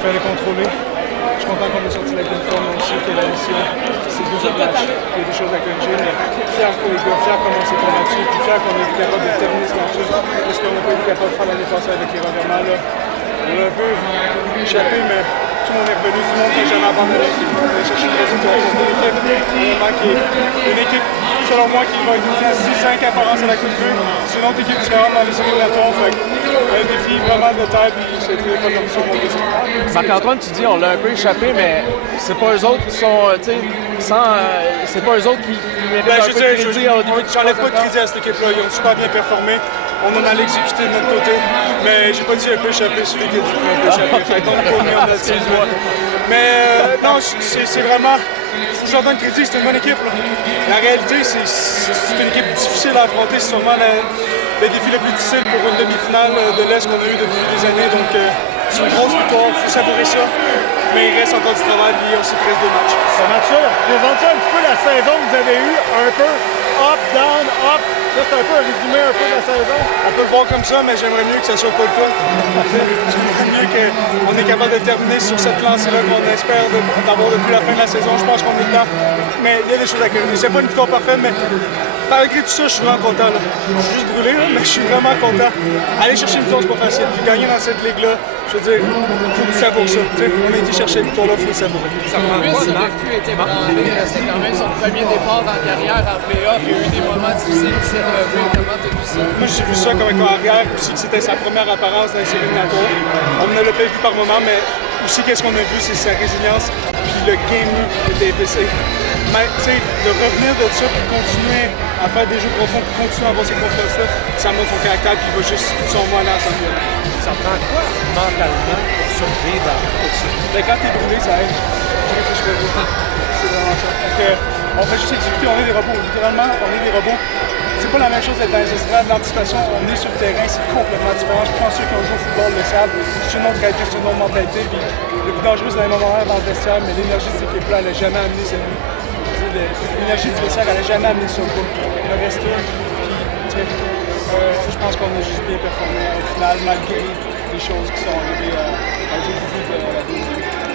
il fallait contrôler. Je suis content qu'on ait sorti la plateforme aussi, que la mission, c'est déjà match. Il y a des choses à corriger, mais fier pour les gars, fier comment on s'est combattu, puis fier qu'on a été capable de terminer ce match-là. Parce qu'on n'a pas été capable de faire l'année passée avec les revirements. Là. On a un peu échappé, mais tout le monde est revenu, tout le monde n'a jamais abandonné. On a cherché le résultat. Une équipe, selon moi, qui va utiliser 6-5 apparences à la Coupe 2. C'est une autre équipe différente dans les séries de la tour. Un défi vraiment de taille, puis c'était pas comme ça, mon défi. Marc-Antoine, tu dis on l'a un peu échappé, mais c'est pas eux autres qui sont, tu sais, c'est pas eux autres qui méritent un peu de crédit au niveau du J'enlève pas de crédit à cette équipe-là, ils ont super bien performé. On a mal exécuté de notre côté, mais j'ai pas dit un peu échappé, celui qui a dit un peu échappé. Fait qu'on on a dit mais non, c'est vraiment. Faut que je leur donne crédit, c'est une bonne équipe. Là. La réalité, c'est une équipe difficile à affronter. C'est sûrement le défi le plus difficile pour une demi-finale de l'Est qu'on a eu depuis des années. Donc, c'est une grosse victoire, il faut savourer ça. Mais il reste encore du travail, puis on s'est presque deux matchs. Ce match-là représente un petit peu la saison que vous avez eue, un peu up, down, up. Ça, c'est un peu un résumé un peu de la saison. On peut le voir comme ça, mais j'aimerais mieux que ça soit pas le cas. J'aimerais mieux qu'on est capable de terminer sur cette lancée-là qu'on espère d'avoir depuis la fin de la saison. Je pense qu'on est dedans. Mais il y a des choses à corriger. C'est pas une victoire parfaite, mais malgré tout ça, je suis vraiment content. Là. Je suis juste brûlé, là, mais je suis vraiment content. Aller chercher une victoire, c'est pas facile. Puis gagner dans cette ligue-là, je veux dire, il faut que tu savoures ça. T'sais, on a été chercher une victoire-là, il faut le savourer. Le refus était branlé. C'était quand même son premier départ en carrière en play-off. Il y a eu des moments difficiles. Il s'est relevé. Comment tu as vu ça? Moi, j'ai vu ça comme un carrière, aussi que c'était sa première apparence dans les séries de tour. On ne l'a pas vu par moment, mais aussi qu'est-ce qu'on a vu, c'est sa résilience puis le game de DPC. Mais tu sais, de revenir de ça puis continuer à faire des jeux profonds puis continuer à avoir ces confiances-là, ça montre son caractère puis il va juste son moi là sans mieux. Ça prend quoi mentalement pour survivre à tout ça? Mais quand t'es brûlé, ça aide. Je réfléchis pas beaucoup. C'est vraiment ça. Donc, on fait juste exécuter, on est des robots. Littéralement, on est des robots. C'est pas la même chose d'être dans les estrades, l'anticipation, on est sur le terrain, c'est complètement différent. Je pense que ceux qui ont joué au football le savent, c'est une autre qualité, c'est une autre mentalité. Puis, le plus dangereux, c'est dans les moments dans le vestiaire, mais l'énergie de cette équipe-là, elle n'a jamais amené cette nuit. L'énergie du vestiaire, elle n'a jamais amené ça au bout. Le reste, puis, je pense qu'on a juste bien performé au final, malgré les choses qui sont arrivées au début de la deuxième.